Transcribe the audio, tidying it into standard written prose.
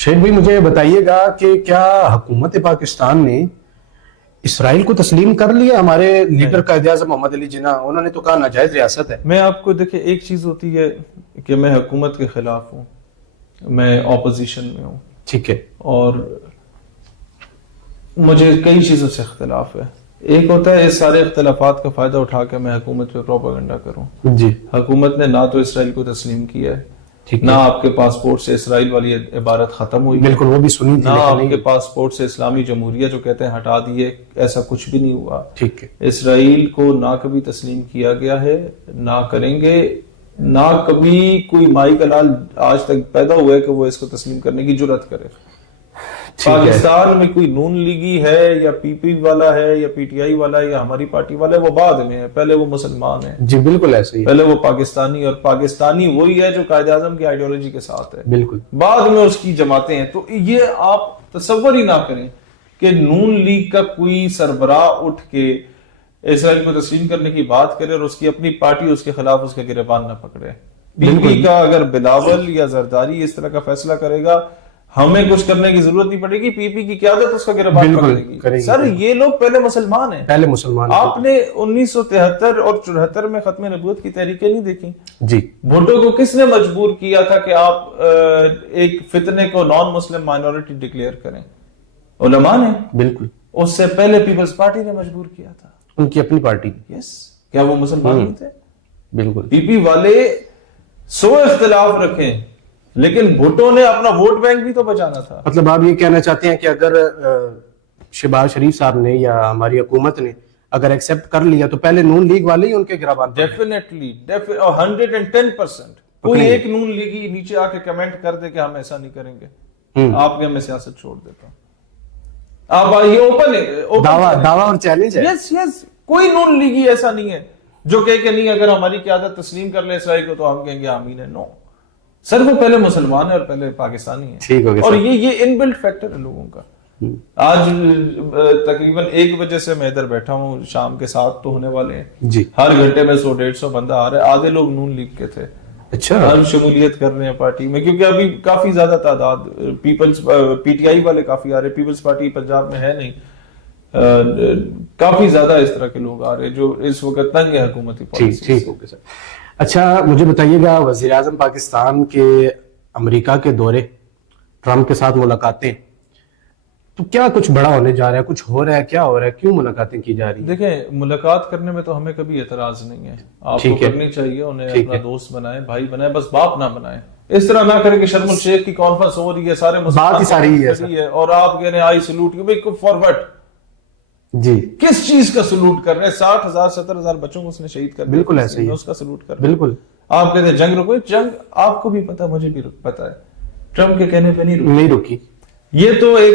شیخ بھائی مجھے بتائیے گا کہ کیا حکومت پاکستان نے اسرائیل کو تسلیم کر لیا؟ ہمارے لیڈر قائد اعظم محمد علی جناح انہوں نے تو کہا ناجائز ریاست ہے. میں آپ کو دیکھیں، ایک چیز ہوتی ہے کہ میں حکومت کے خلاف ہوں، میں اپوزیشن میں ہوں، ٹھیک ہے، اور مجھے کئی چیزوں سے اختلاف ہے. ایک ہوتا ہے اس سارے اختلافات کا فائدہ اٹھا کے میں حکومت پہ پروپیگنڈا کروں. جی حکومت نے نہ تو اسرائیل کو تسلیم کیا ہے، ٹھیک نہ ہے، آپ کے پاسپورٹ سے اسرائیل والی عبارت ختم ہوئی ہے، بالکل وہ بھی سنی تھی نہ لیکن آپ نہیں. کے پاسپورٹ سے اسلامی جمہوریہ جو کہتے ہیں ہٹا دیے، ایسا کچھ بھی نہیں ہوا. ٹھیک ہے، اسرائیل کو نہ کبھی تسلیم کیا گیا ہے، نہ کریں گے، نہ کبھی کوئی مائی کا لال آج تک پیدا ہوا ہے کہ وہ اس کو تسلیم کرنے کی جرات کرے. پاکستان میں کوئی نون لیگی ہے یا پی پی والا ہے یا پی ٹی آئی والا ہے یا ہماری پارٹی والا ہے، وہ بعد میں ہے، پہلے وہ مسلمان ہیں. جی بالکل ایسے ہی، پہلے وہ پاکستانی، اور پاکستانی وہی ہے جو قائد اعظم کی آئیڈیالوجی کے ساتھ ہے، بالکل بعد میں اس کی جماعتیں ہیں. تو یہ آپ تصور ہی نہ کریں کہ نون لیگ کا کوئی سربراہ اٹھ کے اسرائیل کو تسلیم کرنے کی بات کرے اور اس کی اپنی پارٹی اس کے خلاف اس کے گریبان نہ پکڑے. پی پی کا اگر بلاول یا زرداری اس طرح کا فیصلہ کرے گا، ہمیں کچھ کرنے کی ضرورت نہیں پڑے گی، پی پی کی قیادت اس کا گریبان پکڑے گی. سر یہ لوگ پہلے مسلمان ہیں، پہلے مسلمان. آپ نے 1973 اور 74 میں ختم نبوت کی تحریکیں نہیں دیکھی؟ جی بھٹو کو کس نے مجبور کیا تھا کہ آپ ایک فتنے کو نان مسلم مائنورٹی ڈکلیئر کریں؟ علماء نے. بالکل اس سے پہلے پیپلز پارٹی نے مجبور کیا تھا، ان کی اپنی پارٹی. یس. کیا وہ مسلمان نہیں تھے؟ بالکل. پی پی والے 100 اختلاف رکھیں، لیکن بھٹو نے اپنا ووٹ بینک بھی تو بچانا تھا. مطلب آپ یہ کہنا چاہتے ہیں کہ اگر شہباز شریف صاحب نے یا ہماری حکومت نے اگر ایکسپٹ کر لیا تو پہلے نون لیگ والے ہی ان کے گربان؟ ڈیفینیٹلی 110%. کوئی ایک نون لیگی نیچے آ کے کمنٹ کر دے کہ ہم ایسا نہیں کریں گے، آپ کے میں سیاست چھوڑ دیتا ہوں. آپ یہ اوپن دعویٰ اور چیلنج ہے. یس یس. کوئی نون لیگی ایسا نہیں ہے جو کہے کہ نہیں اگر ہماری قیادت تسلیم کر لے اسرائیل کو تو ہم کہیں گے آمین ہے. نو سر، وہ پہلے مسلمان ہے اور پہلے پاکستانی ہے، اور یہ ان بلٹ فیکٹر ہے لوگوں کا. آج تقریباً 1 بجے سے میں ادھر بیٹھا ہوں، شام کے 7 تو ہونے والے ہیں جی. ہر گھنٹے میں 100-150 بندہ آ رہا ہے. آدھے لوگ نون لیگ کے تھے، اچھا، ہم شمولیت کر رہے ہیں پارٹی میں، کیونکہ ابھی کافی زیادہ تعداد پیپلز پی ٹی آئی والے کافی آ رہے، پیپلز پارٹی پنجاب میں ہے نہیں، کافی زیادہ اس طرح کے لوگ آ رہے ہیں جو اس وقت تنگ ہے حکومتی پالیسی. ٹھیک اوکے سر. اچھا مجھے بتائیے گا، وزیر اعظم پاکستان کے امریکہ کے دورے، ٹرمپ کے ساتھ ملاقاتیں، تو کیا کچھ بڑا ہونے جا رہا ہے؟ کچھ ہو رہا ہے؟ کیا ہو رہا ہے؟ کیوں ملاقاتیں کی جا رہی ہیں؟ دیکھیں، ملاقات کرنے میں تو ہمیں کبھی اعتراض نہیں ہے، آپ کو کرنی چاہیے، انہیں اپنا دوست بنائیں، بھائی بنائیں، بس باپ نہ بنائیں. اس طرح نہ کریں کہ شرم الشیخ کی کانفرنس ہو رہی ہے، سارے مسلمان ہے اور آپ کہہ رہے ہیں آئی سلوٹ یو فار وٹ؟ جی کس چیز کا سلوٹ کر رہے ہیں؟ 60,000 70,000 بچوں کو اس نے شہید کر دیا، بالکل ایسے ہی اس کا سلوٹ کر رہے ہیں. بالکل. آپ کہتے ہیں جنگ رکو، جنگ آپ کو بھی پتا، مجھے بھی پتا ہے، ٹرمپ کے کہنے پہ نہیں رکی. یہ تو ایک